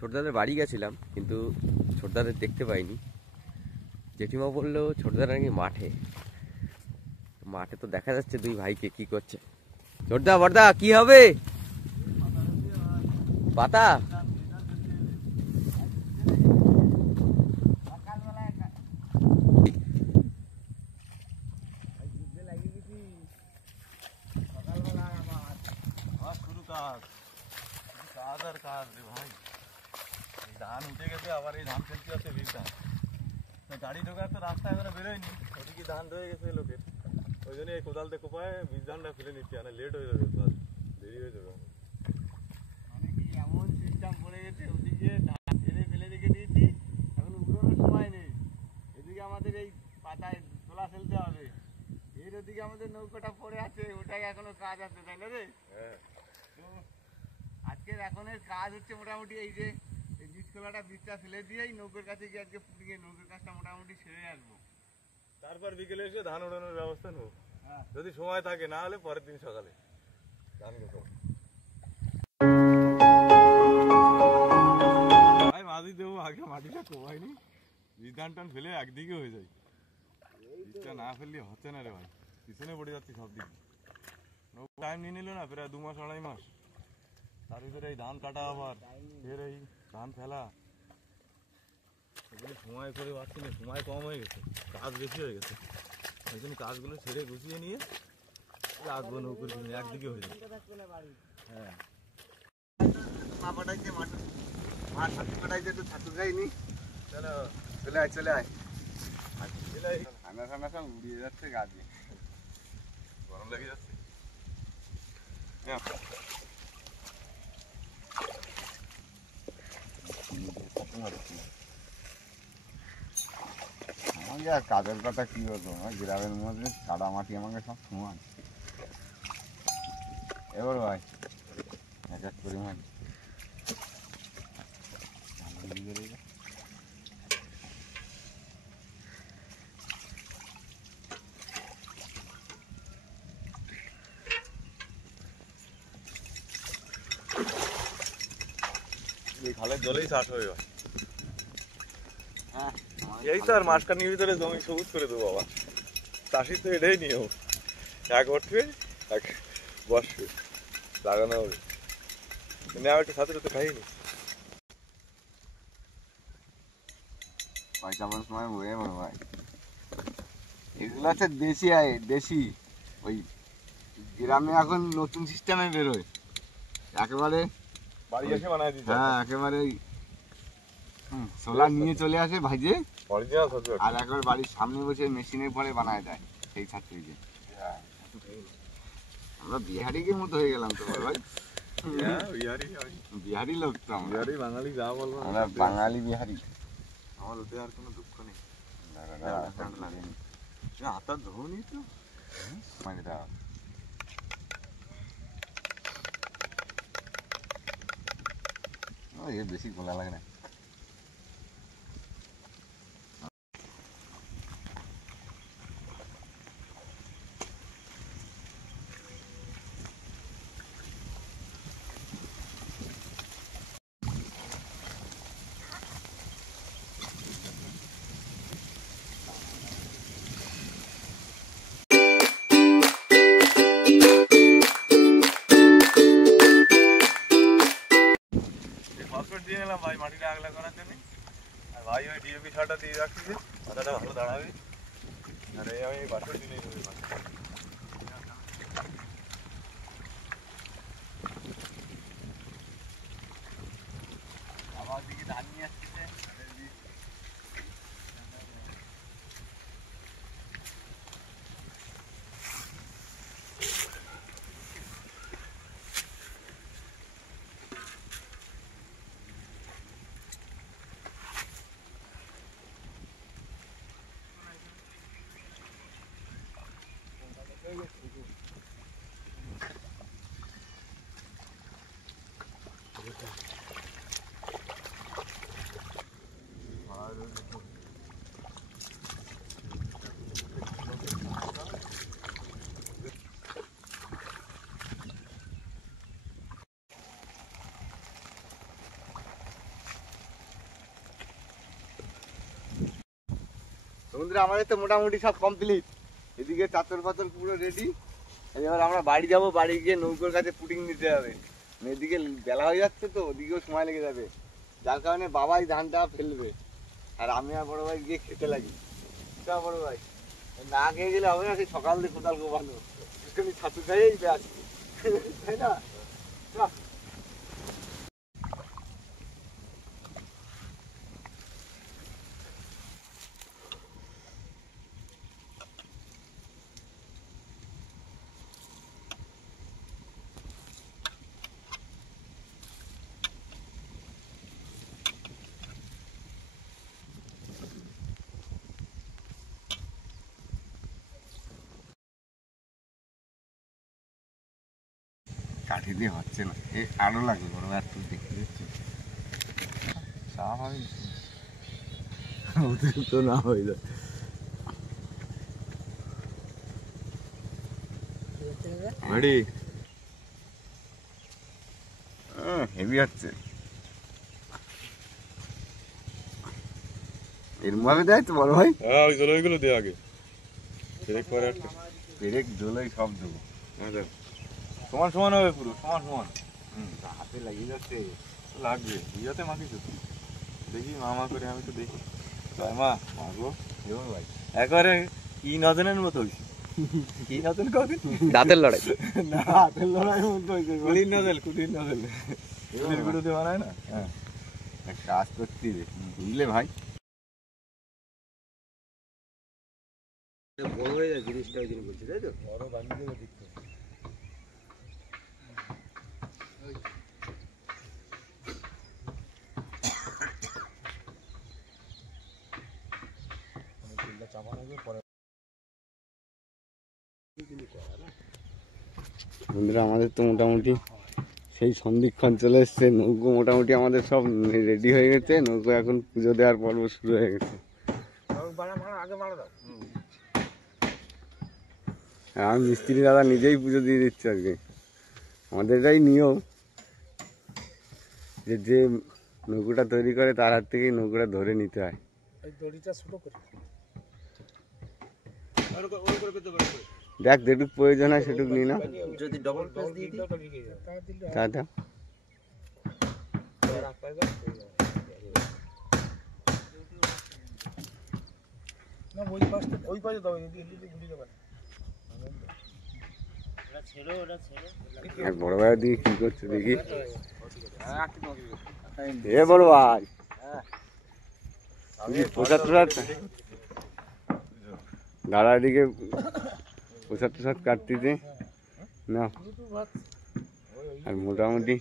ছোটদাদের বাড়ি গেছিলাম কিন্তু ছোটদাদের দেখতে পাইনি। জেঠিমা বললো ছোটদারা নাকি মাঠে মাঠে তো দেখা যাচ্ছে দুই ভাইকে কি করছে। ছোটদা বড়দা কি হবে পাতা? ধান উঠে গেছে, আবার এই ধান ফেলতে আছে বীজ ধান। গাড়ি ঢোকার তো রাস্তা এখনো বেরোয়নি, ওদিকে ধান রয়ে গেছে লোকের। ওই জন্য এই কোদাল দিয়ে কোপায় বীজ ধানটা ফেলে নিচ্ছি, আর লেট হয়ে যাবে, দেরি হয়ে যাবে। মানে কি এমন সিস্টেম পড়ে গেছে, ওদিকে ধান ফেলে ফেলে রেখে দিয়েছি, এখন উড়োনোর সময় নেই। এদিকে আমাদের এই পাতায় তোলা ফেলতে হবে, এর ওদিকে আমাদের নৌকাটা পড়ে আছে, ওটাই এখনো কাজ আছে, তাই না রে? হ্যাঁ। তো আজকের এখনের কাজ হচ্ছে মোটামুটি এই যে বীজখোলাটা বীজটা ফেলে দিয়েই নৌকার কাছে গিয়ে আজকে পুড়িয়ে নৌকার কাজটা মোটামুটি সেরে আসবো। তারপর বিকেলে এসে ধান ওড়ানোর ব্যবস্থা নেব, যদি সময় থাকে, না হলে পরের দিন সকালে ধান গোছাবো। মাটি দেবো, আগে মাটিটা কোপাইনি, বীজ ধান টান ফেলে একদিকে হয়ে যায়। বীজটা না ফেললে হচ্ছে না রে ভাই, পিছনে পড়ে যাচ্ছে সব দিকে। টাইম নিয়ে নিল না, প্রায় 2 মাস 2.5 মাস। তার ভিতরে এই ধান কাটা, আবার ফের এই ধান ফেলা, এগুলো সময় করে পাচ্ছি না, সময় কম হয়ে গেছে, কাজ বেশি হয়ে গেছে। ওই জন্য কাজগুলো ছেড়ে গুছিয়ে নিয়ে রাখবো নৌকোর কিনে, একদিকে হয়ে যাবে। হ্যাঁ, পাঠাইছে মাঠ, ছাতু পাঠাইছে, একটু ছাতু খাইনি। চলো চলে আয়, চলে আয়। ঠান্ডা ঠান্ডা সব উড়িয়ে যাচ্ছে গা দিয়ে, গরম লেগে যাচ্ছে। আমাকে আর কাজের কথা কি বলবো, আমার গ্রামের মধ্যে কাদা মাটি আমাকে সব সমান। এবার ভাই এক এক পরিমাণ এই খালের জলেই চাষ হয়ে যায়। হ্যাঁ, এই তো আর মাসখানির ভিতরে জমি সবুজ করে দেবো। আবার চাষি তো এটাই নিয়ম, এক উঠবে এক বসবে, লাগানো হবে। আমি একটু সাথে সাথে খাইনি, পয়সার সময় বয়ে মনে হয়। এগুলো হচ্ছে দেশি আয়, দেশি। ওই গ্রামে এখন নতুন সিস্টেমে বেরোয়, একেবারে বাড়ি এসে বানায় দিচ্ছে। হ্যাঁ, একেবারে সোলার নিয়ে চলে আসে ভাইজে, আর একবার বাড়ির সামনে বসে মেশিনে পরে বানায় দেয় সেই ছাত্রী। আমরা বিহারিকে মতো হয়ে গেলাম তো ভাই, বিহারি লোক তো, বিহারি বাঙালি যা বলবো, আমরা বাঙালি বিহারি। আমার ওতে আর কোনো দুঃখ নেই, হাতার ধোনি তো মানে বেশি গোলা লাগে না। দিয়ে নিলাম ভাই মাটিটা আগলা করার জন্য, আর ভাই ওই ডিএপি সারটা দিয়ে রাখছি, মাথাটা ভালো দাঁড়াবে। আর এই আমি বাসের দিনে আমার দিকে ধান নিয়ে আসছে। বন্ধুরা আমাদের তো মোটামুটি সব কমপ্লিট, এদিকে চাতর পাতর পুরো রেডি। এবার আমরা বাড়ি যাব, বাড়ি গিয়ে নৌকোর কাছে পুটিং নিতে হবে। এদিকে বেলা হয়ে যাচ্ছে তো ওদিকেও সময় লেগে যাবে, যার কারণে বাবাই ধানটা ফেলবে আর আমি আর বড় ভাই গিয়ে খেতে লাগি। চা বড় ভাই, না খেয়ে গেলে হবে না, সেই সকাল দিয়ে কোদাল কোপানো, একটুখানি ছাতু খাইয়েই ব্যাস, তাই না? কাঠি দিয়ে হচ্ছে না, এ আরো লাগবে বড় ভাই, তুই দেখতে দিচ্ছি অতিরিক্ত না হয়ে যায়। হেভি হচ্ছে, এরম ভাবে দেয় তো বড় ভাই? হ্যাঁ ওই জলগুলো দে আগে, পেরেক জলই সব দেবো, সমান সমান হবে পুরো সমান সমান। হাতে লাগিয়ে যাচ্ছে, লাগবে ইয়াতে মাখিস তো, দেখি মামা করে আমি তো দেখি। জয় মা মাগো ভাই একবারে কি নজনের মতো হয়েছে, কি নজল কদিন দাঁতের লড়াই। না হাতের লড়াই মতো হয়েছে, কুটির নজল কুটির নজল কুটির গুঁড়োতে বানায় না। হ্যাঁ কাজ করতে বুঝলে ভাই। বড় হয়ে যায় জিনিসটা, ওই জন্য বলছি, তাই তো? বড় বানিয়ে দেবে দেখতে। বন্ধুরা আমাদের তো মোটামুটি সেই সন্ধিক্ষণ চলে এসছে, নৌকো মোটামুটি আমাদের সব রেডি হয়ে গেছে, নৌকো এখন পুজো দেওয়ার পর্ব শুরু হয়ে গেছে। আমি মিস্ত্রি দাদা নিজেই পুজো দিয়ে দিচ্ছি আজকে। আমাদের এটাই নিয়ম যে যে নৌকোটা তৈরি করে তার হাত থেকেই নৌকোটা ধরে নিতে হয়। দেখ যেটুকু প্রয়োজন হয় সেটুকু নিই না, যদি ডবল প্রেস দিয়ে দিই দাদা। আর বড় ভাইয়ের দিকে কি করছে দেখি। এ বড় ভাই, প্রসাদ টসাদ দাদা এদিকে প্রসাদ টসাদ কাটতেছে না, আর মোটামুটি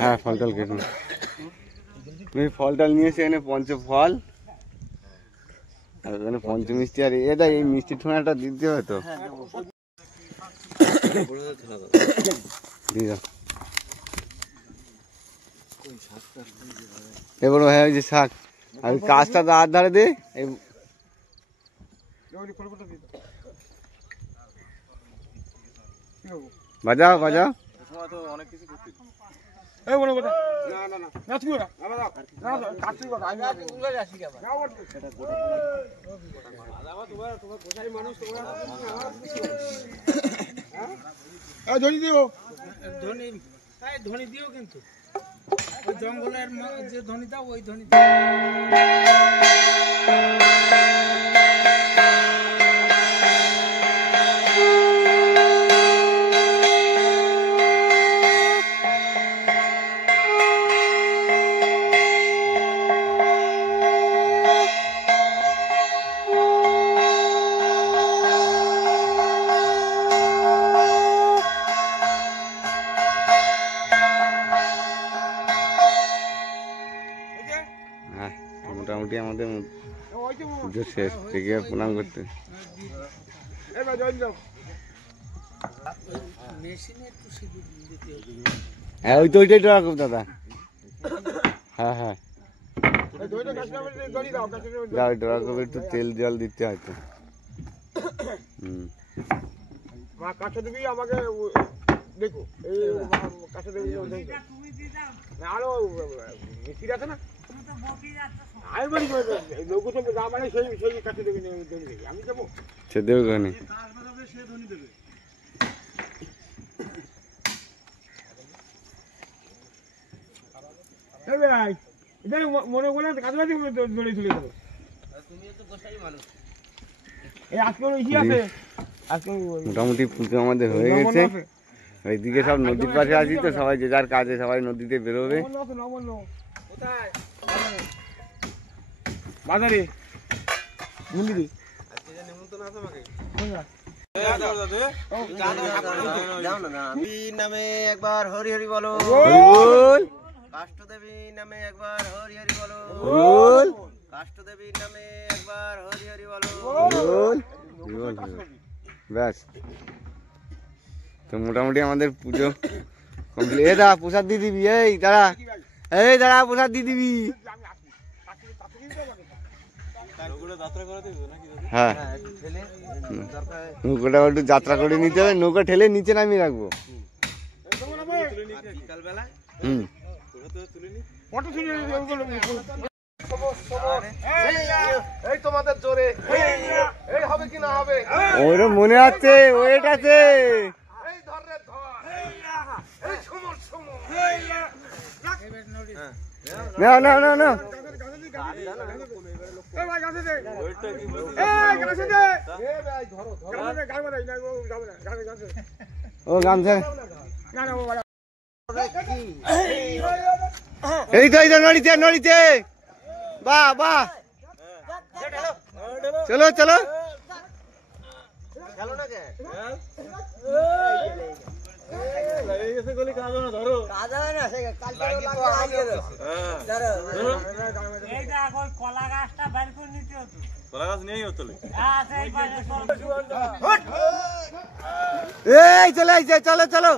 হ্যাঁ ফল টল কেটে তুমি ফল টল নিয়েছো, এখানে পঞ্চফল আর ওখানে পঞ্চমিষ্টি, আর এটা এই মিষ্টি ঠোঙাটা দিতে হবে তো, দিয়ে দাও। এবার হ্যাঁ ওই যে শাক, আর কাজটা আর ধারে দে, বাজাও বাজাও। অনেক কিছু করতে ধ্বনি দিও, কিন্তু ওই জঙ্গলের যে ধ্বনি দাও ওই ধ্বনি মোটামুটি আমাদের পুজো শেষ, থেকে প্রণাম করতে। হ্যাঁ ওই তো ওইটাই ডরা করব দাদা, হ্যাঁ হ্যাঁ যাও ডরা করবে, একটু তেল জল দিতে হয়তো। দেখো এই কাছে দেখো আরো মিস্ত্রি আছে না আমি বলি নৌকো চলতে যা মানে সেই কাছে দেখে আমি দেবো সে দেবে ওখানে মনে বলে কাছাকাছি দড়ি তুলে দেবো এই আজকে ইসি আছে আজকে মোটামুটি পুজো আমাদের হয়ে গেছে এইদিকে সব নদীর পাশে আছি তো সবাই যে যার কাজে সবাই নদীতে বেরোবে কোথায় বাজারে মন্দিরে নামে একবার হরি হরি বলো, বল কাষ্টদেবীর নামে একবার হরি হরি বলো, বল কাষ্টদেবীর নামে একবার হরি হরি বলো। বল ব্যাস তো মোটামুটি আমাদের পুজো কমপ্লিট। এ দাঁড়া প্রসাদ দিয়ে দিবি, এই দাঁড়া প্রসাদ দিয়ে দিবি। হ্যাঁ নৌকোটা একটু যাত্রা করে নিতে হবে, নৌকা ঠেলে নিচে নামিয়ে রাখবো। হুম এই তোমাদের জোরে এই হবে কি না হবে ওর মনে আছে ওয়েট আছে। এই ধর রে ধর এই সমর সমর না না না না এই ভাই গাছে দে এই গাছে দে এই ভাই ধরো গাছে গাছে না ও যাবে না গাছে গাছে ও গামছা না না ও এই তো নড়িতে নড়িতে বাহ বাহ চলো চলো কলা গাছটা বের করে নিতে হতো। কলা গাছ নেই হতো এই চলে আইছে চলো চলো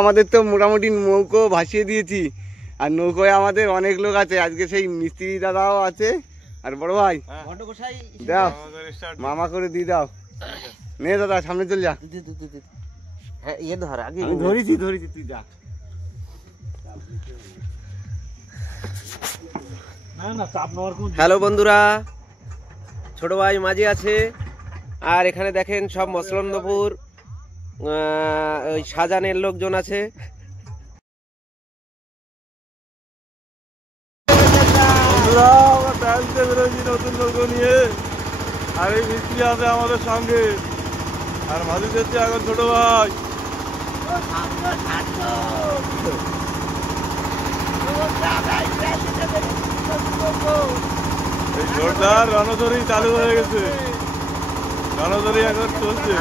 আমাদের তো মোটামুটি নৌকো ভাসিয়ে দিয়েছি আর নৌকোয় আমাদের অনেক লোক আছে আজকে, সেই মিস্ত্রি দাদাও আছে আর বড় ভাই দাও মামা করে দিয়ে দাও। নে দাদা সামনে চল যা, আমি ধরেছি তুই যা। হ্যালো বন্ধুরা, ছোট ভাই মাঝে আছে আর এখানে দেখেন সব মসলন্দপুর ওই শাহজাহানের লোকজন আছে। নতুন নৌকো নিয়ে আর এই মিস্ত্রি আছে আমাদের সঙ্গে আর মাঝি যাচ্ছে এখন ছোট ভাই। এই জোরদার রণধরি চালু হয়ে গেছে, রণধরি এখন চলছে।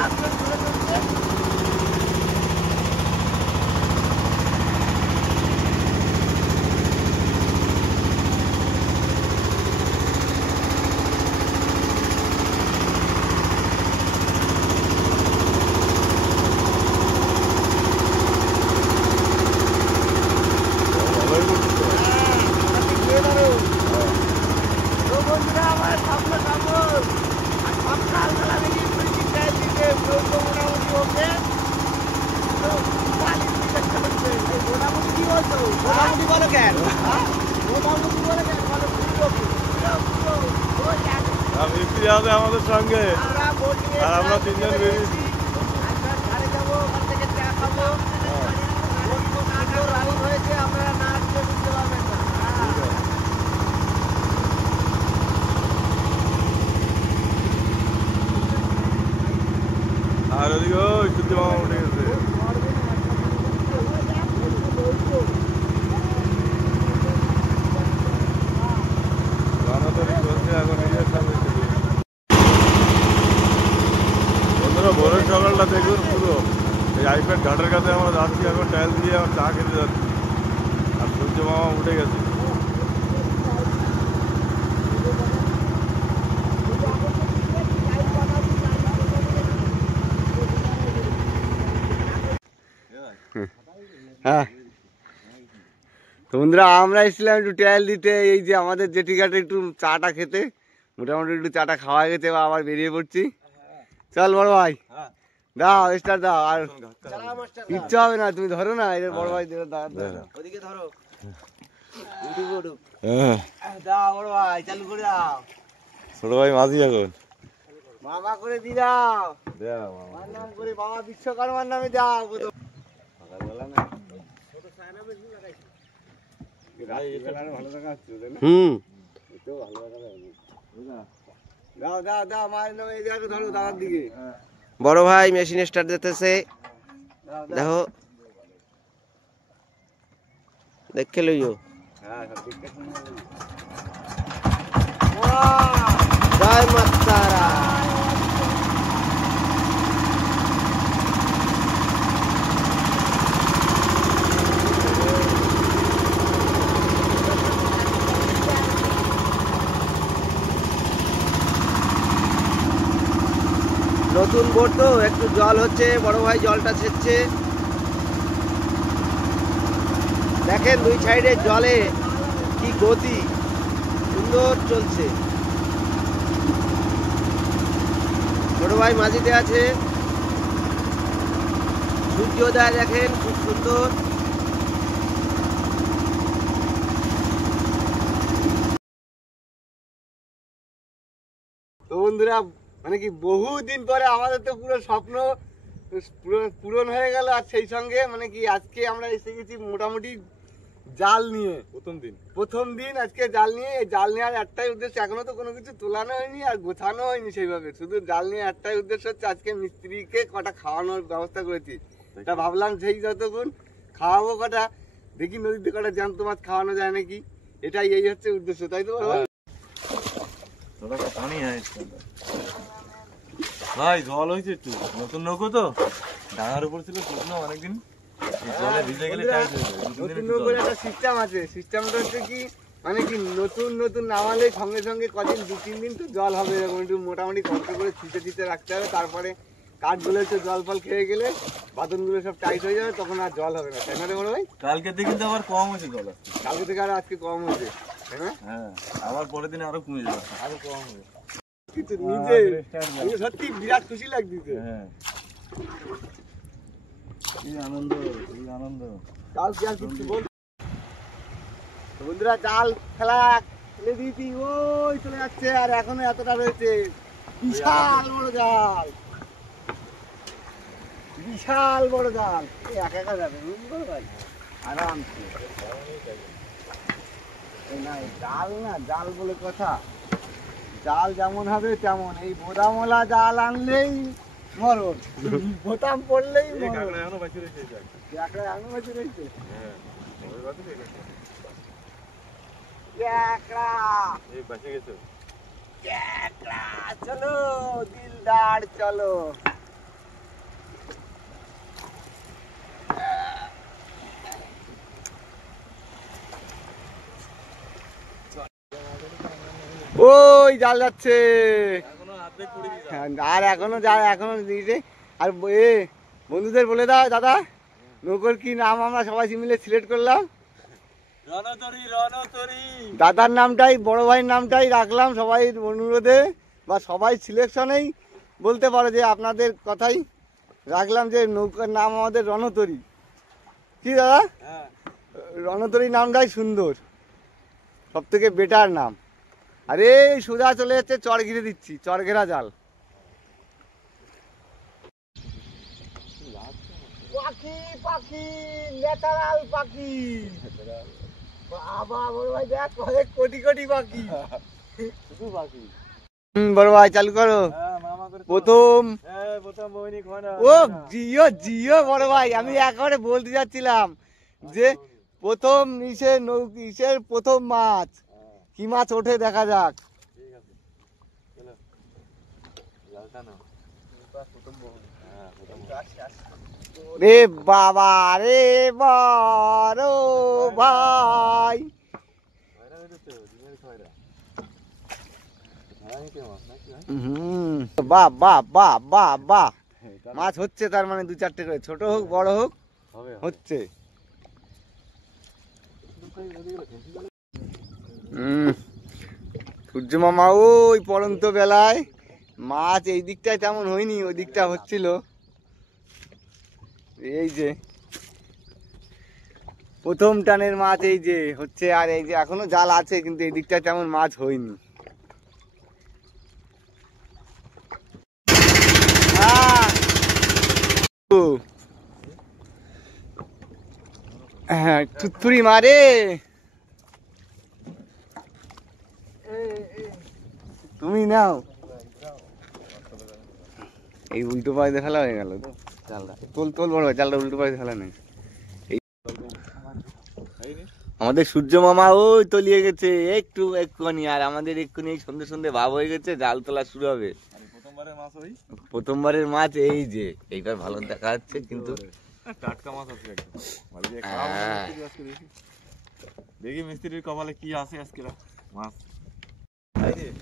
মিস্ত্রি আছে আমাদের সঙ্গে আর আমরা তিনজন বেরিয়েছি। আর ওদিকে ওই সূর্য মামা উঠে গেছে। বন্ধুরা ভোরের সকালটা দেখুন পুরো এই আইপ্যাড ঘাটের কাছে আমরা যাচ্ছি, এখন টাইল দিয়ে আমার চা খেতে যাচ্ছি আর সূর্য মামা উঠে গেছে। হ্যাঁ তো বন্ধুরা আমরা এসেছিলাম একটু ট্রায়াল দিতে, এই যে আমাদের জেঠিঘাটে একটু চাটা খেতে, মোটামুটি একটু চাটা খাওয়া গেছে, বা আবার বেরিয়ে পড়ছি। চল বড় ভাই, হ্যাঁ দাও স্টার দাও, আর কিচ্ছু হবে না, তুমি ধরো না, এর বড় ভাই ওদিকে ধরো, দাও বড় ভাই, চালু করে দাও, ছোট ভাই মাঝি এখন মামা করে দি দাও, দেও আমার নাম করে বাবা বিশ্বকর্মার নামে দাও। হুম দাও দাও দাও, মায়ের নামে এই দেখো, ধরো দাদার দিকে। বড় ভাই মেশিন স্টার্ট দিতেছে, দেখো দেখে লইও। হ্যাঁ সব ঠিকঠাক জয় মাতারা। নতুন বোট তো একটু জল হচ্ছে, বড় ভাই জলটা ছেড়ছে, দেখেন দুই সাইডে জলে কি গতি, সুন্দর চলছে। ছোট ভাই মাঝিতে আছে, সূর্যোদয় দেখেন খুব সুন্দর। তো বন্ধুরা, মানে কি বহুদিন পরে আমাদের তো পুরো স্বপ্ন পূরণ হয়ে গেল, আর সেই সঙ্গে মানে কি আজকে আমরা এসে গেছি মোটামুটি জাল নিয়ে। প্রথম দিন আজকে জাল নিয়ে, এই জাল নেওয়ার একটাই উদ্দেশ্য, এখনো তো কোনো কিছু তোলানো হয়নি আর গোছানো হয়নি সেইভাবে, শুধু জাল নিয়ে একটাই উদ্দেশ্য হচ্ছে আজকে মিস্ত্রিকে কটা খাওয়ানোর ব্যবস্থা করেছি। তা ভাবলাম সেই যতক্ষণ খাওয়াবো কটা, দেখি নদীতে কটা জ্যান্ত মাছ খাওয়ানো যায় নাকি, এটাই এই হচ্ছে উদ্দেশ্য, তাই তো বলো? পানি ভাই জল হয়েছে একটু, নতুন নৌকো তো ডাঙার উপর ছিল শুকনো অনেকদিন, জলে ভিজে গেলে টাইট হয়ে যাবে। নতুন নৌকোর একটা সিস্টেম আছে, সিস্টেমটা হচ্ছে কি মানে কি নতুন নতুন নামালে সঙ্গে সঙ্গে কদিন 2-3 দিন তো জল হবে, এরকম একটু মোটামুটি কষ্ট করে ছিটে রাখতে হবে, তারপরে কাঠগুলো একটু জল ফল খেয়ে গেলে বাদনগুলো সব টাইট হয়ে যাবে, তখন আর জল হবে না, তাই না রে বড় ভাই? কালকে থেকে কিন্তু আবার কম হয়েছে জল, কালকে থেকে আর আজকে কম হয়েছে, তাই না? হ্যাঁ আবার পরের দিন আরো কমে যাবে, আরো কম হবে। কিন্তু নিজে সত্যি বিরাট খুশি লাগতেছে। হ্যাঁ কি আনন্দ, কি আনন্দ। কালকে আর কিছু বল তো বন্ধুরা, জাল ফেলা ফেলে দিয়েছি, ওই চলে যাচ্ছে, আর এখনো এতটা রয়েছে, বিশাল বড় জাল, বিশাল বড় জাল, এই একা একা যাবে বুঝতে ভাই, আরামসে। এই না এই জাল না, জাল বলে কথা, জাল যেমন হবে তেমন, এই বোদামলা জাল আনলেই মরণ, বোতাম পড়লেই মরণ। কাঁকড়া এখনো বাকি রয়েছে, কাঁকড়া এখনো বেঁচে রয়েছে, হ্যাঁ ওই বাকি রয়েছে, কাঁকড়া এই বাকি গেছে। কাঁকড়া চলো দিলদার চলো। ওই জাল যাচ্ছে, এখনো অর্ধেক পড়ে গেছে। আর এখনো যা এখনো দিতে, আর বন্ধুদের বলে দাও দাদা, নৌকোর কি নাম আমরা সবাই মিলে সিলেক্ট করলাম, রণতরী, রণতরী। দাদার নামটাই বড় ভাইয়ের নামটাই রাখলাম সবাই অনুরোধে, বা সবাই সিলেকশনেই বলতে পারো যে আপনাদের কথাই রাখলাম যে নৌকার নাম আমাদের রণতরী। কি দাদা? হ্যাঁ রণতরী নামটাই সুন্দর, সব থেকে বেটার নাম। আরে সোজা চলে যাচ্ছে, চর ঘিরে দিচ্ছি, চর ঘেরা জাল। পাখি পাখি ন্যাচারাল পাখি, বাবা বড় ভাই দেখ কয়েক কোটি কোটি পাখি, শুধু পাখি। বড় ভাই চালু করো। হ্যাঁ মামা করে প্রথম হ্যাঁ প্রথম বইনি খোনা। ও জিও জিও বড় ভাই, আমি একেবারে বলতে যাচ্ছিলাম যে প্রথম ইসের প্রথম মাছ, কি মাছ ওঠে দেখা যাক। ঠিক আছে চলো জালটা নাও, প্রথম বইনি। হ্যাঁ প্রথম রে বাবা রে বড় ভাই, খয়রা হইছে তো দিনের খয়রা। ধরা নিতে মাছ নাকি ভাই? বাহ বাহ বাহ বাহ বাহ, মাছ হচ্ছে তার মানে 2-4টে করে, ছোট হোক বড় হোক হবে হচ্ছে। সূর্য মামা ওই পড়ন্ত বেলায় মাছ এই দিকটায় তেমন হয়নি, ওই দিকটা হচ্ছিল। এই যে প্রথম টানের মাছ এই যে হচ্ছে, আর এই যে এখনো জাল আছে, কিন্তু এই দিকটায় তেমন মাছ হয়নি। হ্যাঁ থুতথুরি মারে। তুমি নাও, এই উল্টো পায়ে ফেলা হয়ে গেল তো জালটা। তোল তোল বড় ভাই, জালটা উল্টো পায়ে ফেলা নেই। আমাদের সূর্য মামা ওই তলিয়ে গেছে একটুখানি, আর আমাদের এক্ষুনি সন্ধে সন্ধে ভাব হয়ে গেছে, জাল তোলা শুরু হবে। প্রথমবারের মাছ এই যে, এইবার ভালো দেখা যাচ্ছে, কিন্তু টাটকা মাছ আছে একদম। দেখি মিস্ত্রির কপালে কি আছে আজকে মাছ।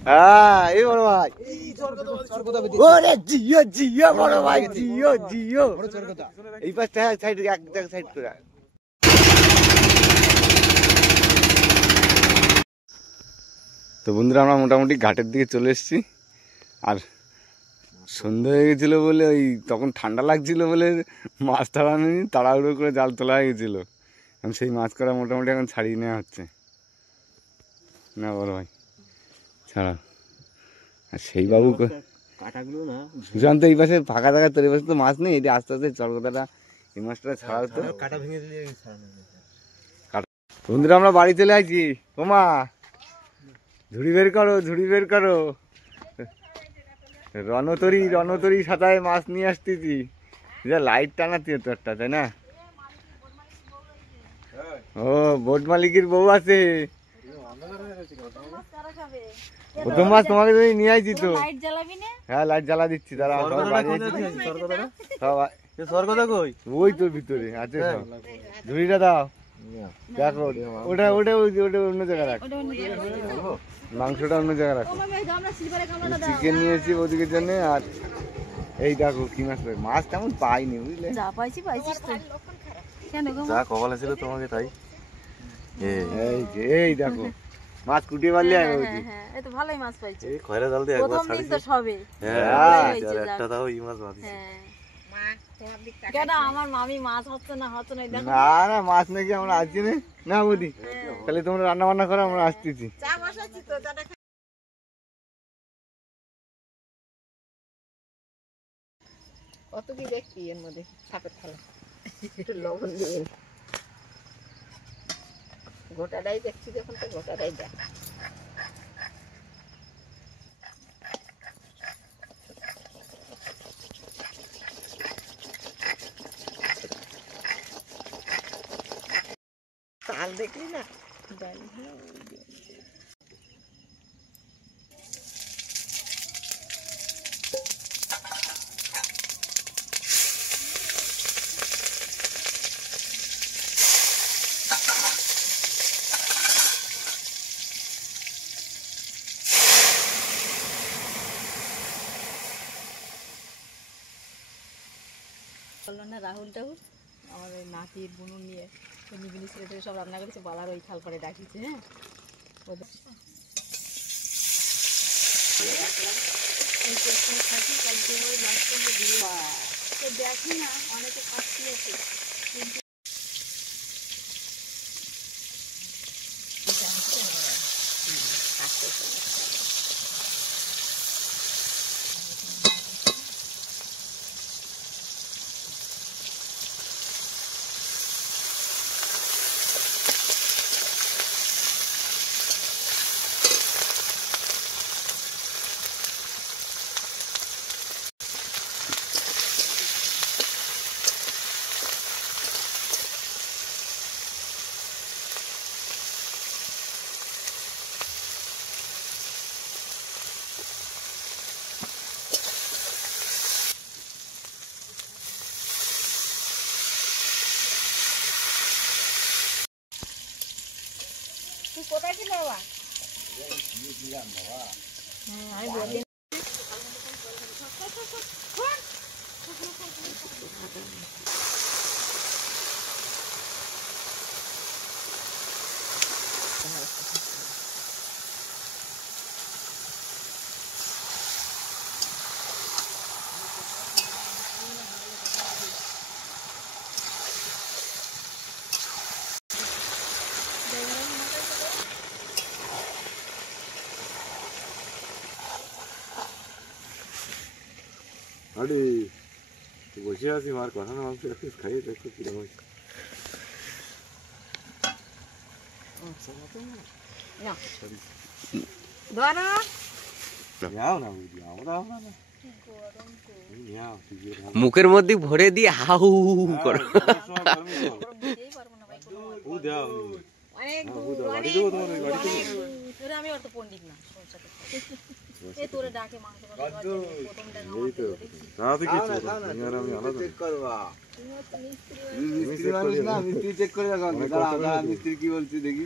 হ্যাঁ এই বড় ভাই, ওরে জিও জিও বড় ভাই, জিও জিও। এই পাশটা সাইড, এক সাইড করে। তো বন্ধুরা, আমরা মোটামুটি ঘাটের দিকে চলে এসেছি। আর সন্ধ্যা হয়ে গেছিলো বলে, ওই তখন ঠান্ডা লাগছিল বলে মাছ ধরা নেই, তাড়াহুড়ো করে জাল তোলা হয়ে গেছিলো। সেই মাছ করা মোটামুটি এখন ছাড়িয়ে নেওয়া হচ্ছে না বড় ভাই, ছাড়া। আর সেই বাবু কাটাগুলো না সুশান্ত এই পাশে ফাঁকা থাকা, তোর এই পাশে তো মাছ নেই, এটা আস্তে আস্তে চরকতাটা এই মাছটা ছাড়া হতো। কাটা ভেঙে দিলে বন্ধুরা আমরা বাড়ি চলে আসছি। ওমা ঝুড়ি বের করো, ঝুড়ি বের করো। রণতরী সাঁতায় মাছ নিয়ে আসতেছি। যা লাইট টানাতি হতো একটা, তাই না? ও বোট মালিকের বউ আছে। প্রথম মাছ তোমাকে যদি নিয়ে আসছি তো। হ্যাঁ লাইট জ্বালা দিচ্ছি, তারা ওই তোর ভিতরে আছে। ঝুড়িটা দাও, দেখো ওটা ওটা ওটা অন্য জায়গায় রাখ, মাংসটা অন্য জায়গায় রাখো। চিকেন নিয়েছি ওদিকের জন্য। আর এই দেখো কি মাছ, মাছ তেমন পাইনি বুঝলে, যা কপালে ছিল তোমাকে তাই। এই যে এই দেখো মাছ কুটিয়ে পারলে ভালোই মাছ পাইছি। এই খয়রা জাল দিয়ে একবার প্রথম দিন তো ছাড়িছি। সবে হ্যাঁ একটা দাও এই মাছ বাঁধিছি। কেন আমার মামি মাছ হচ্ছে না দেখো না না মাছ নাকি আমরা আসছি না। না বৌদি, তাহলে তোমরা রান্না বান্না করো, আমরা আসতেছি। চা বসাচ্ছি তো, চাটা কত কি দেখছি এর মধ্যে, সাপের থালা একটু লবণ দিয়ে গোটাটাই দেখছি, যখন তো গোটাটাই দেখ। চাল দেখলি না, বললো না রাহুল টাহুল আমাদের নাতির বুনুন নিয়ে নিবিনি ছেলেদের সব রান্না করেছে, বলার ওই খাল পরে ডাকিছে। হ্যাঁ দেখি না অনেকে খাচ্ছি আছে, কিন্তু কোথায় ছিল বাবা? আমি বলি আরে বসে আছি মার কথা না মাংস একটু খাইয়ে দেখো কিরকম হয়েছে। নাও না বুঝি আমরা না মুখের মধ্যে ভরে দিয়ে হাউ করো। আমি অত পণ্ডিত না এই তোরে ডাকে মাংস মিস্ত্রি চেক করে দেখো মিস্ত্রি কি বলছি দেখি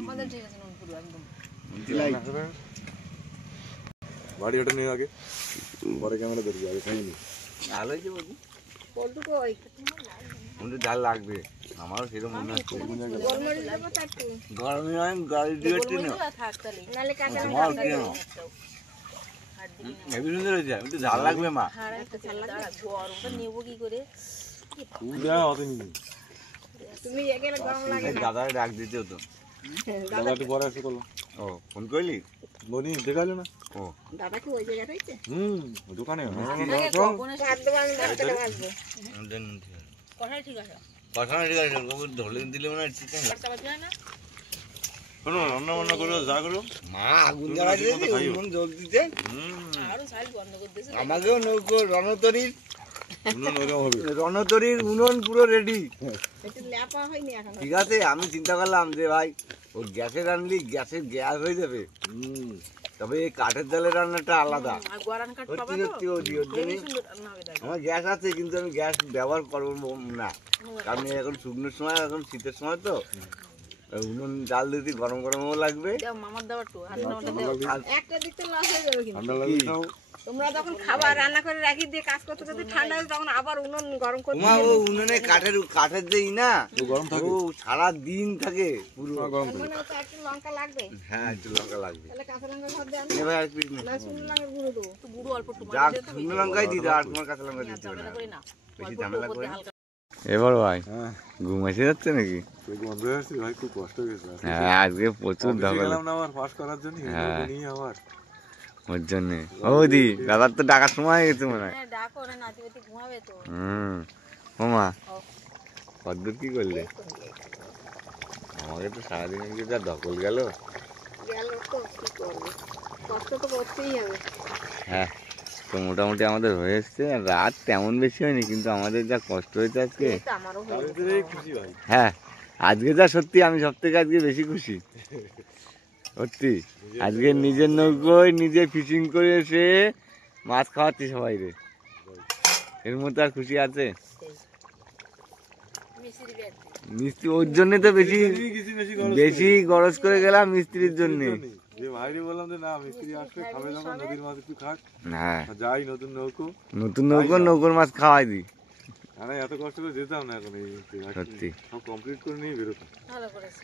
আমাদের ঠিক আছে নুন পুরো একদম বাড়ি ওটা নিয়ে আগে পরে ক্যামেরা দেখবি আগে খাইনি ভালো হয়েছে বলছি পল্টু কই জাল লাগবে আমারও সেরকম মনে হচ্ছে গোলমরিচ দেবো তা একটু গরমে আমি গাড়ি দিয়ে থাক তাহলে নালে কাঁচা তোমার কি জানো? হেবি সুন্দর হয়েছে একটু ঝাল লাগবে মা হাড় একটা ঝাল লাগবে গরমটা নেবো কি করে তুমি একেবারে গরম লাগে দাদারে ডাক দিতে হতো দাদা একটু পরে আসে করলো ও ফোন করলি বনি দেখালো না ও দাদা কি ওই জায়গায় রয়েছে দোকানে ভাত দেবো আমি ভাত করে ভাজবো কষাই ঠিক আছে কষানো ঠিক আছে ধরলে দিলে মনে হয় চিকেন শোনো রান্না বান্না করো যা করো মা আগুন জ্বালা দিয়েছে উনুন জল দিতে আরো সাইল বন্ধ করে দিয়েছে আমাকেও নৌকো রণতরীর উনুন পুরো রেডি একটু ল্যাপা হয়নি এখন ঠিক আছে আমি চিন্তা করলাম যে ভাই ও গ্যাসে রান্নলি গ্যাসের গ্যাস হয়ে যাবে তবে এই কাঠের জালের রান্নাটা আলাদা আর গরান কাঠ পাবা সত্যি তো সত্যি ওর জন্য সুন্দর রান্না হবে দেখো আমার গ্যাস আছে কিন্তু আমি গ্যাস ব্যবহার করবো না কারণ এখন শুকনোর সময় এখন শীতের সময় তো উনুন জাল দিতে গরম গরমও লাগবে দাও মামার দাও একটু আর আমাদের দাও আর একটা দিক তো লস হয়ে যাবে কিন্তু ঠান্ডা লাগবে তাও তোমরা যখন খাবার রান্না করে রাখি দিয়ে কাজ করতে করতে ঠান্ডা হয়ে তখন আবার উনুন গরম করে উমা ও উনুনে কাঠের যে না গরম থাকে ও সারা দিন থাকে পুরো গরম থাকে মানে তো একটু লঙ্কা লাগবে হ্যাঁ একটু লঙ্কা লাগবে তাহলে কাঁচা লঙ্কা ঘর দিয়ে এবার আর পিস না না শুকনো লঙ্কার গুঁড়ো দেবো একটু গুঁড়ো অল্প একটু যা শুকনো লঙ্কাই দিতে আর তোমার কাঁচা লঙ্কা দিতে হবে ঝামেলা না করি না বেশি অল্প ঝামেলা একটু করে উপর দিয়ে হালকা এবার ভাই হ্যাঁ ঘুম এসে যাচ্ছে নাকি সেই গন্ধ হয়ে আসছে ভাই খুব কষ্ট হয়ে গেছে হ্যাঁ আজকে প্রচুর অফিসে ধকল গেলাম না আবার ফাঁস করার জন্য হ্যাঁ। নিয়ে আবার ওর জন্যে ও দি দাদার তো ডাকার সময় হয়ে গেছে মনে হয় হ্যাঁ ডাকো না নাতি বাতি ঘুমাবে তো ওমা ও। কদ্দূর কি করলে আমাকে তো সারাদিন আজকে যা ধকল গেল গেল তো কি করবে কষ্ট তো করতেই হবে হ্যাঁ তো মোটামুটি আমাদের হয়ে এসছে আর রাত তেমন বেশি হয়নি কিন্তু আমাদের যা কষ্ট হয়েছে আজকে এই তো আমারও হয়ে আমি তো এই খুশি ভাই হ্যাঁ আজকে যা সত্যি আমি সব থেকে আজকে বেশি খুশি সত্যি আজকে নিজের নৌকোয় নিজে ফিশিং করে এসে মাছ খাওয়াচ্ছি সবাই রে এর মধ্যে আর খুশি আছে মিশরি ব্যাগ মিস্ত্রি ওর জন্য তো বেশি বেশি গরজ করে গেলাম মিস্ত্রির জন্য যে ভাইরে বললাম যে না মিস্ত্রি আসবে খাবে যখন নদীর মাছ একটু খাক হ্যাঁ যাই নতুন নৌকো নতুন নৌকোর মাছ খাওয়াই দিই আমি এত কষ্ট করে যেতাম না এখন এই সত্যি সব কমপ্লিট করে নিয়ে বেরোতাম ভালো করেছে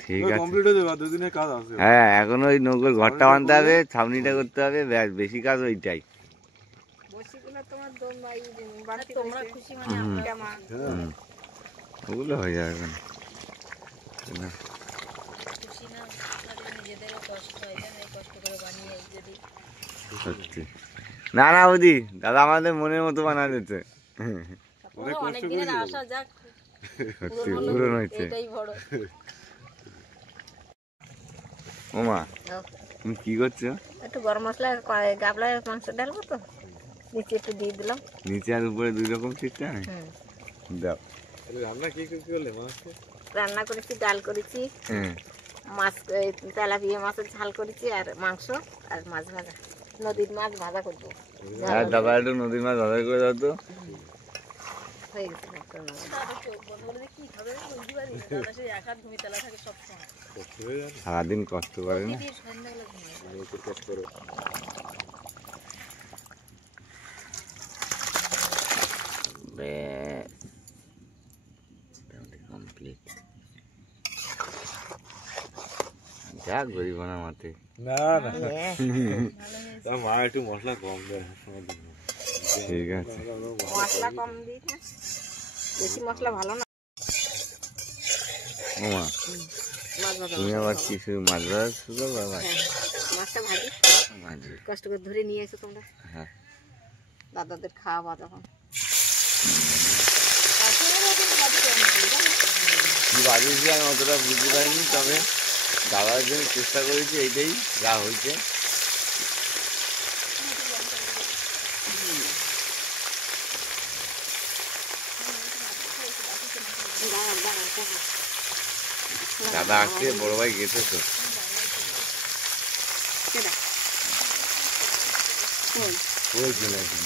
ঠিক আছে কমপ্লিট হয়ে যাবে আর দুদিনের কাজ আছে হ্যাঁ এখন ওই নৌকোর ঘরটা বানতে হবে ছাউনিটা করতে হবে ব্যাস বেশি কাজ ওইটাই বসিগুলো তোমার দম ভাই বাড়তি তোমরা খুশি মানে আমরা মা হুম। ওগুলো হয়ে যাবে এখন না খুশি না আপনাদের নিজেদেরও কষ্ট হয় জানো এই কষ্ট করে বানিয়ে যদি সত্যি না না বৌদি দাদা আমাদের মনের মতো বানা দিতে অনেক দিনের আশা যাক সত্যি পূরণ হয়েছে এটাই বড় ওমা তুমি কি করছো একটু গরম মশলা গাবলায় মাংস ডালবো তো নিচে একটু দিয়ে দিলাম নিচে আর উপরে দুই রকম সিস্টেম দাও রান্না কি করলে মাছ রান্না করেছি ডাল করেছি হ্যাঁ মাছ তেলাপিয়া মাছের ঝাল করেছি আর মাংস আর মাছ ভাজা নদীর মাছ ভাজা করবো আর দাদা একটু নদীর মাছ ভাজা করে দাও তো হয়ে গেছে ভক্তর নাম। দাদা চোখ বন্ধ করে দিয়ে কি খাবে বুঝতে পারি না। দাদা সেই এক হাত ঘুমিয়ে তেলা থাকে সবসময়। সারাদিন কষ্ট করে না দিদি সন্ধ্যাবেলা ঘুমায়। কমপ্লিট যা গরিব না মাতে না না তার মা একটু মশলা কম দেয় ঠিক আছে মশলা কম দিই না, বেশি মশলা ভালো না। ও মা মাছ ভাজা তুমি আবার কিছু মাছ ভাজা শুরু করো বাবা মাছটা ভাজি ভাজি কষ্ট করে ধরে নিয়ে এসো তোমরা। হ্যাঁ দাদাদের খাওয়া যখন কি বাজিয়েছি আমি অতটা বুঝতে পারিনি, তবে দাদার জন্য চেষ্টা করেছি, এইটাই যা হয়েছে। দাদা আসছে, বড় ভাই গেছে তো। ওই চলে আসি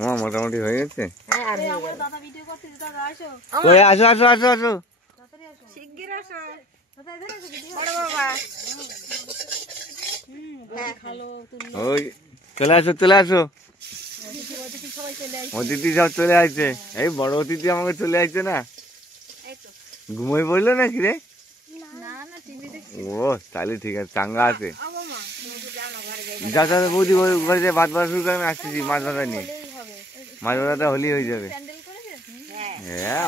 না মোটামুটি হয়ে গেছে। দাদা ভিডিও করতে দাদা আসো ওই আসো আসো আসো আসো শিগগির আসো বড় বাবা খালো তুমি ওই চলে আসো চলে আসো, সবাই চলে আসো। অতিথি সব চলে আসছে। এই বড় অতিথি আমাকে চলে আসছে না, এই তো ঘুমোই পড়লো নাকি রে? না না টিভি দেখছি। ও তাহলে ঠিক আছে, চাঙ্গা আছে। আবো মা তুমি তো যাও না ঘরে যাই যা যা বৌদি ঘরে যে ভাত ভাত শুরু করে আমি আসতেছি মাছ ভাজা নিয়ে। হবে মাছ ভাজাটা হলেই হয়ে যাবে। প্যান্ডেল করেছে। হ্যাঁ হ্যাঁ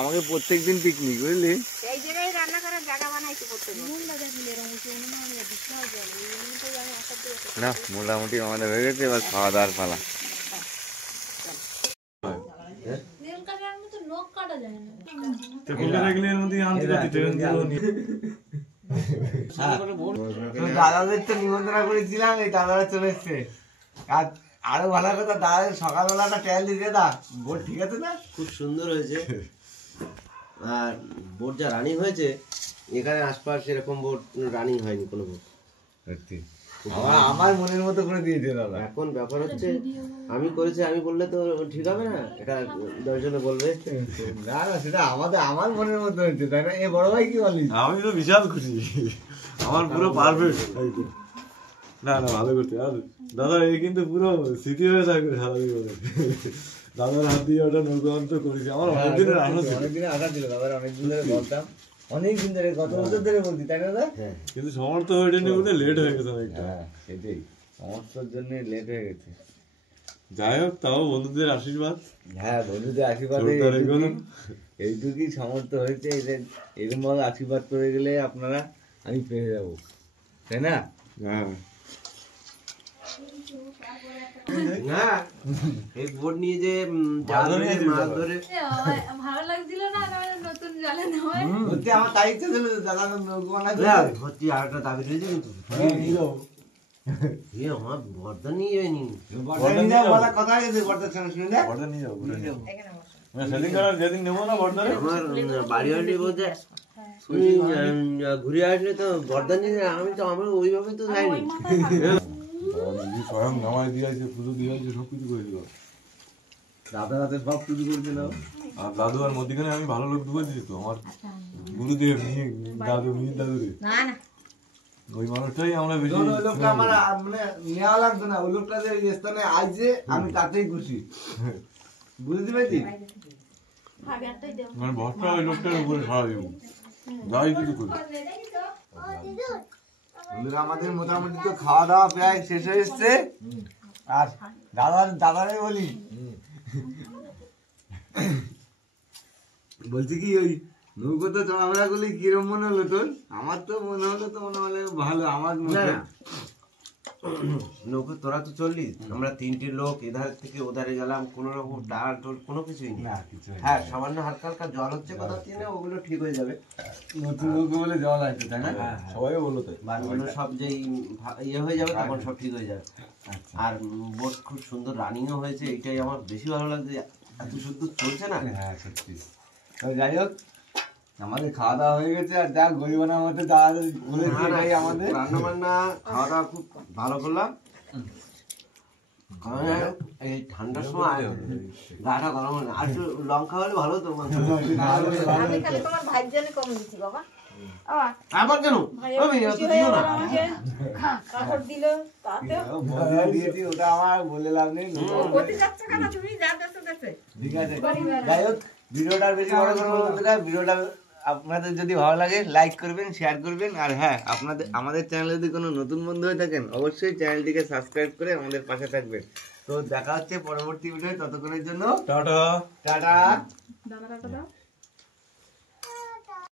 আমাকে প্রত্যেক দিন পিকনিক বুঝলি। এই জায়গায় রান্না করার জায়গা বানাইছে প্রত্যেক মন লাগা দিলে এরকম কিছু মনে হয় না বিশাল জল এই তো আমি আশা দিয়ে না মোটামুটি আমাদের হয়ে গেছে, এবার খাওয়া দাওয়ার পালা। নেল কাটার মতো নখ কাটা যায় না। তো কোলে রাখলে এর মধ্যে আনতে দিতে দাদাদের তো নিমন্ত্রণ করেছিলাম, এই দাদারা চলে এসছে। আর আরো ভালো কথা, দাদা সকালবেলাটা ট্রায়াল দিতে দা বোর্ড ঠিক আছে না? খুব সুন্দর হয়েছে। আর বোট যা রানিং হয়েছে, এখানে আশপাশ এরকম বোট রানিং হয়নি কোনো বোট। সত্যি আমার মনের মতো করে দিয়েছে দাদা। এখন ব্যাপার হচ্ছে আমি করেছি, আমি বললে তো ঠিক হবে না, এটা 10 জনে বলবে। না না সেটা আমার মনের মতো হয়েছে, তাই না? এ বড় ভাই কি বলিস? আমি তো বিশাল খুশি, আমার পুরো পারফেক্ট। না না ভালো করতে। আর দাদা এই কিন্তু পুরো স্মৃতি হয়ে থাকবে সারা জীবনে। দাদার হাত দিয়ে ওটা নৌকান্ত করেছি, আমার অনেকদিনের আশা ছিল। অনেকদিনের আশা ছিল দাদার, অনেকদিন ধরে বলতাম, অনেকদিন ধরে গত বছর ধরে বলছি, তাই না দাদা? কিন্তু সমর্থ হয়ে ওঠেনি বলে লেট হয়ে গেছে অনেকটা। হ্যাঁ সেটাই, সমস্যার জন্য লেট হয়ে গেছে। যাই হোক, তাও বন্ধুদের আশীর্বাদ। হ্যাঁ বন্ধুদের আশীর্বাদে জোরদার এগোনো। এইটুকুই সামর্থ্য হয়েছে। এরকম ভাবে আশীর্বাদ করে গেলে আপনারা আমি পেয়ে যাবো, তাই না? হ্যাঁ না এই বোট নিয়ে যে জাল ধরে মাছ ধরে ভালো লাগছিল না নতুন জালে নেওয়া। সত্যি আমার তাই ইচ্ছা ছিল দাদা নৌকো বানাতে। সত্যি আরেকটা দাবি রয়েছে কিন্তু আমার বর্ধা নিয়ে যায়নি। বলার কথা গেছে বর্দার সঙ্গে শুনে না? বর্ধা নিয়ে যাবো, সেদিন কার যেদিন নেবো না বর্ধারে, আমার বাড়ি আসলে বলতে তুমি ঘুরে আসলে তো বর্ধা নিয়ে, আমি তো আমরা ওইভাবে তো যাইনি। স্বয়ং নামাই দিয়েছে, পুজো দিয়েছে, সব কিছু করে দিল। দাদা রাতে সব কিছু করেছিল। আর দাদু আর মধ্যখানে আমি ভালো লোক ঢুকে দিয়েছি তো, আমার গুরুদেব দাদু মিহির দাদু রে, না না ওই মানুষটাই আমরা বেশি। ওই লোকটা আমার মানে নেওয়া লাগতো না, ওই লোকটা যে এই স্থানে আইছে আমি তাতেই খুশি, বুঝতে পেরেছি? ভাবি আটটাই দেব। মানে ভরসা ওই লোকটার উপরে সারা দিব, যাই কিছু করি। বন্ধুরা আমাদের মোটামুটি তো খাওয়া দাওয়া প্রায় শেষ হয়ে এসছে। আর দাদারে বলি, বলছি কি ওই নৌকো তো চলাফেরা করলে কিরম মনে হলো তোর? আমার তো মনে হলো তো মনে হলো ভালো। আমার মনে নৌকো তোরা তো চললি, আমরা 3টে লোক এধার থেকে ওধারে গেলাম, কোনো রকম টাল টোল কোনো কিছুই নেই। হ্যাঁ সামান্য হালকা হালকা জল হচ্ছে কথা না, ওগুলো ঠিক হয়ে যাবে। নতুন নৌকো বলে জল আসছে, তাই না? সবাই বললো তাই। বানগুলো সব যেই ইয়ে হয়ে যাবে তখন সব ঠিক হয়ে যাবে। আর বোট খুব সুন্দর রানিংও হয়েছে, এইটাই আমার বেশি ভালো লাগছে, এত সুন্দর চলছে না। হ্যাঁ সত্যি। যাই হোক আমাদের খাওয়া দাওয়া হয়ে গেছে আর যা গরিবানার মধ্যে দাদা বলেছে এটাই আমাদের রান্না বান্না খাওয়া দাওয়া খুব ভালো করলাম। কারণ এই ঠান্ডার সময় গাটা গরম হয় না। আর একটু লঙ্কা হলে ভালো তো মাংস। আমি খালি তোমার ভাইয়ের জন্য কম দিচ্ছি বাবা। আবার কেন? ভাইয়া আমি খুশি এত হয়ে দিও না। আবার আমাকে কাপড় দিল, তাতেও বলে দিয়েছি ওটা আমার বলে লাভ নেই। করতে যাচ্ছ কেন তুমি? যা দেখছো দেখছো। ঠিক আছে, যাই হোক ভিডিওটা আর বেশি বড় করবো বন্ধুরা। ভিডিওটা আপনাদের যদি ভালো লাগে লাইক করবেন, শেয়ার করবেন। আর হ্যাঁ, আপনাদের আমাদের চ্যানেলে যদি কোনো নতুন বন্ধু হয়ে থাকেন অবশ্যই চ্যানেলটিকে সাবস্ক্রাইব করে আমাদের পাশে থাকবেন। তো দেখা হচ্ছে পরবর্তী ভিডিও, ততক্ষণের জন্য টাটা। টাটা। দাদা দাও।